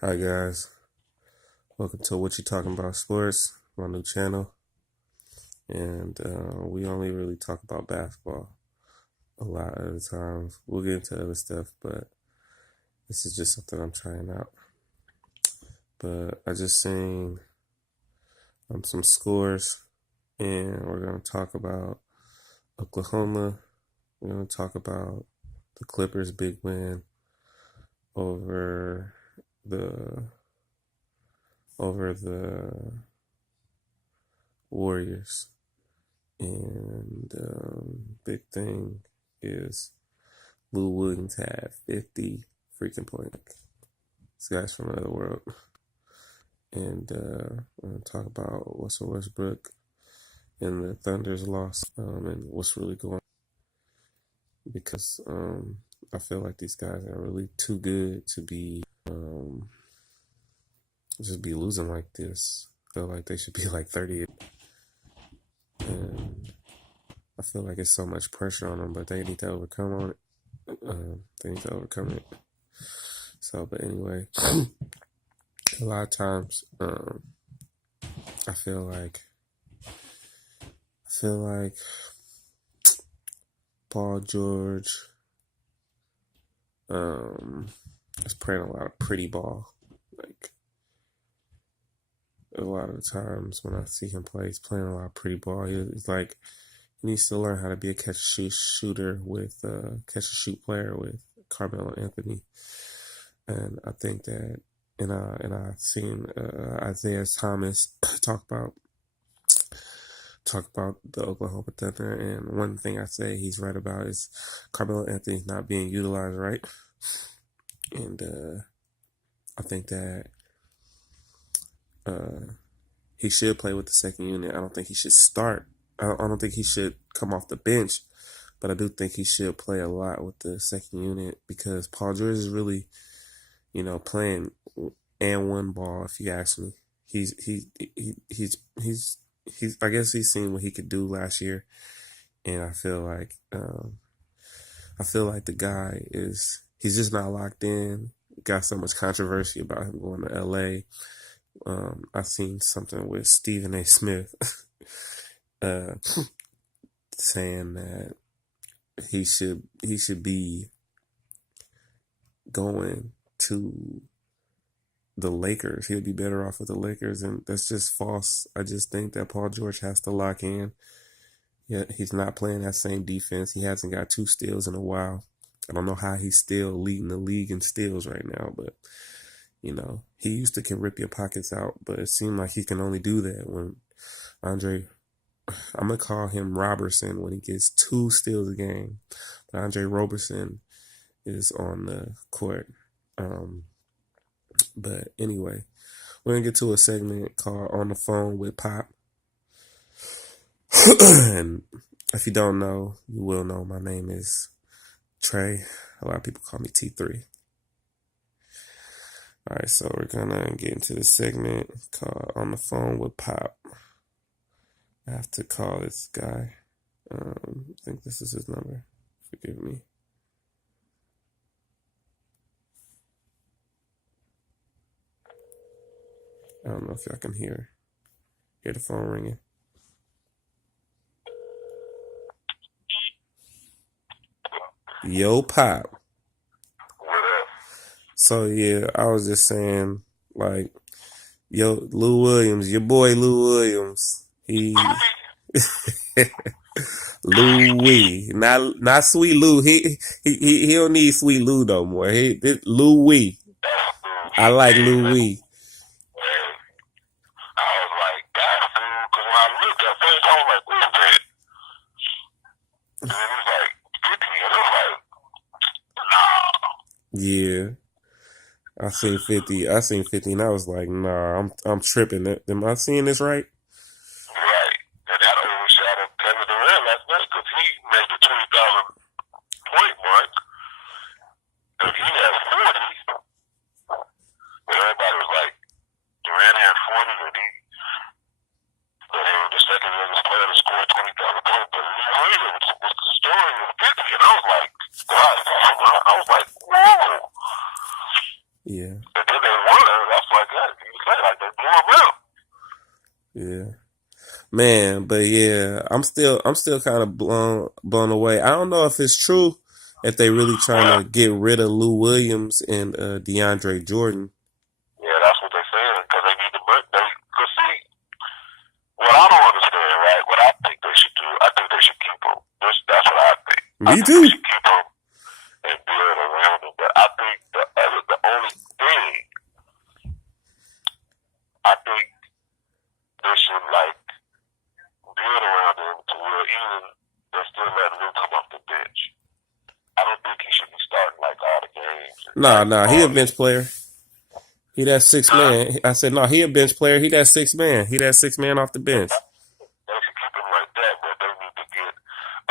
Hi guys, welcome to What You Talking About Sports, my new channel, and we only really talk about basketball a lot of the times. We'll get into other stuff, but this is just something I'm trying out. But I just seen some scores, and we're gonna talk about Oklahoma. We're gonna talk about the Clippers' big win over the Warriors. And big thing is Lou Williams had 50 freaking points. This guy's from another world. And we're going to talk about Russell Westbrook and the Thunder's loss and what's really going on. Because I feel like these guys are really too good to be just be losing like this. I feel like they should be like 30. And I feel like it's so much pressure on them, but they need to overcome on it. They need to overcome it. So, but anyway, a lot of times, I feel like Paul George is playing a lot of pretty ball. Like a lot of the times when I see him play, he's playing a lot of pretty ball. He's like he needs to learn how to be a catch-and-shoot player with Carmelo Anthony. And I think that, and I've seen Isaiah Thomas talk about the Oklahoma Thunder, and one thing I say he's right about is Carmelo Anthony's not being utilized right. And I think that he should play with the second unit. I don't think he should start. I don't think he should come off the bench, but I do think he should play a lot with the second unit because Paul George is really, playing and one ball. If you ask me, he's I guess he's seen what he could do last year, and I feel like the guy he's just not locked in. Got so much controversy about him going to LA. I seen something with Stephen A. Smith saying that he should be going to the Lakers. He'll be better off with the Lakers, and that's just false. I just think that Paul George has to lock in. Yeah, he's not playing that same defense. He hasn't got 2 steals in a while. I don't know how he's still leading the league in steals right now, but he used to can rip your pockets out, but it seemed like he can only do that when I'm going to call him Robertson when he gets 2 steals a game. But Andre Robertson is on the court. But anyway, we're going to get to a segment called On the Phone with Pop. And if you don't know, you will know my name is Trey. A lot of people call me T3. All right, so we're going to get into the segment called On the Phone with Pop. I have to call this guy. I think this is his number. Forgive me. I don't know if y'all can hear the phone ringing. Yo, Pop. So yeah, I was just saying, like, Lou Williams, your boy Lou Williams, he Louie, not Sweet Lou. He don't need Sweet Lou no more. Louie. I like Louie. Yeah, I seen 50, and I was like, nah, I'm tripping. Am I seeing this right? Right. And that overshadowed Kevin Durant last night because he made the 20,000 point mark. And he had 40. And everybody was like, Durant had 40 and he the second youngest player to score 20,000 points. But Lou Williams was the story of 50. And I was like, God, whoa. Yeah. And then they won. Yeah. Man, but yeah, I'm still kind of blown away. I don't know if it's true if they really trying Yeah, to get rid of Lou Williams and DeAndre Jordan. yeah, that's what they're saying because they need the money. Cause see, what I don't understand, right? What I think they should do, I think they should keep them. That's what I think. I Me think they too. should keep them and build around them. But I think the only thing, I think they should like build around them to where even they're still letting him come off the bench. I don't think he should be starting like all the games and Nah, like nah, he all a the. bench player. He that six Huh? man. I said no, he a bench player. He that six man. He that six man off the bench. They should keep him like that, but they need to get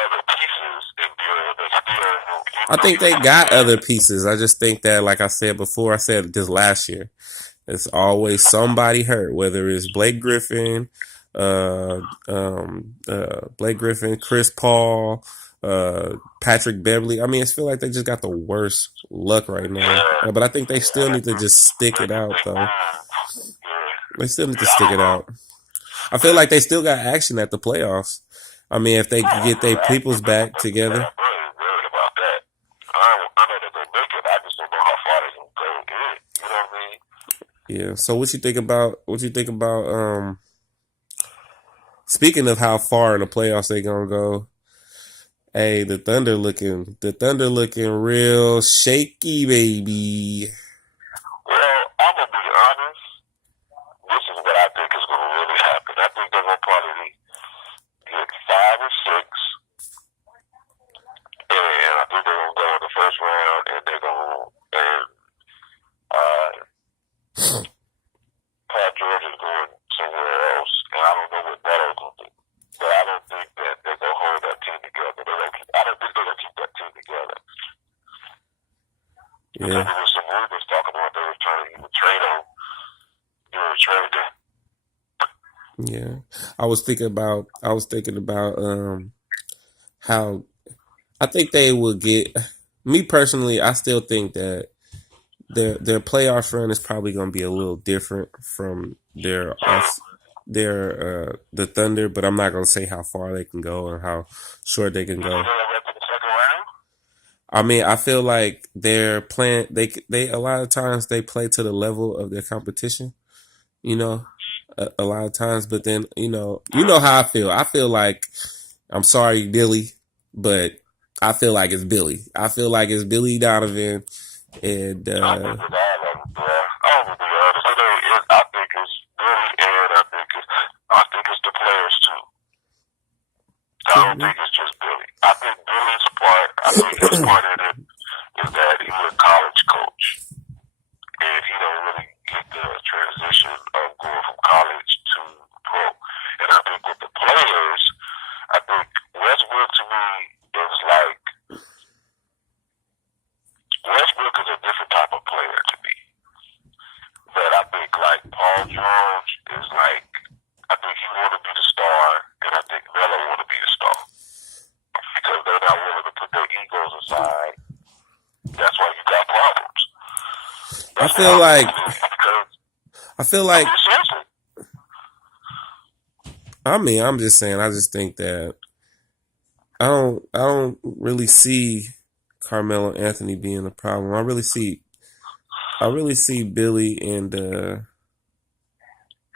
other pieces in there that still, even I though think he's they not got there. other pieces. I just think that, like I said before, I said this last year. It's always somebody hurt, whether it's Blake Griffin, Chris Paul, Patrick Beverly. I mean, it's feel like they just got the worst luck right now. Yeah, But I think they yeah, still need to just stick it out, they though. move. Yeah, They still need to yeah, I stick don't it know. out. I feel like they still got action at the playoffs. I mean, if they Yeah, could get their I peoples back yeah, together. I'm really worried about that. I know that they make it. I just don't know how far they can go in it. You know what I mean? Yeah. So what you think about speaking of how far in the playoffs they gonna go? Hey, the Thunder looking real shaky, baby. Well, I'm gonna be honest. This is what I think is gonna really happen. I think they're gonna probably get 5 or 6, and I think they're gonna go in the first round, and they're gonna and uh, Paul George is going somewhere else, and I don't know what Butler's gonna do. But I don't think that they're gonna hold that team together. I don't think they're gonna keep that team together. Because Yeah, there was some rumors talking about they were trying to even trade him. You know, trade him. yeah. I was thinking about how I think they will get. Me personally, I still think that their playoff run is probably going to be a little different from the Thunder, but I'm not going to say how far they can go and how short they can You think go. they'll get to the second round? I mean, I feel like they're playing. They a lot of times they play to the level of their competition. You know, a lot of times, but then you know how I feel. I feel like I'm sorry, Billy, but I feel like it's Billy. I feel like it's Billy Donovan, and I think it's all of them. Yeah, I'm gonna be honest. I think it's Billy, and I think it's the players too. I don't think it's just Billy. I think Billy's part. I think his part in it is that he's a college coach, and he don't really get the transition of going from college to pro. And I think with the players, I think Westbrook to me is like Westbrook is a different type of player to me. But I think like Paul George is like I think he want to be the star, and I think Melo want to be the star because they're not willing to put their egos aside. That's why you got problems. I That's feel what like I'm saying. Because I feel like it's seriously. I mean I'm just saying I just think that I don't really see Carmelo Anthony being a problem. I really see Billy and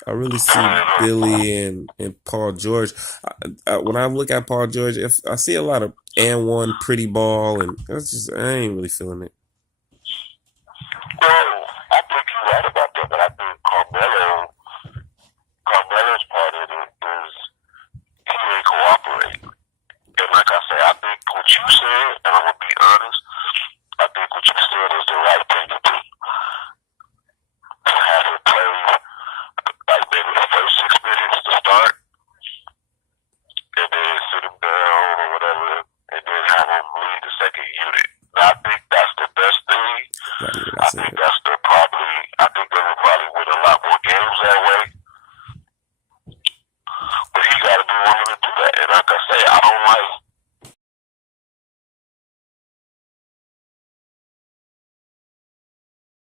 I really see Billy and Paul George. When I look at Paul George, if I see a lot of and one pretty ball, and that's just I ain't really feeling it.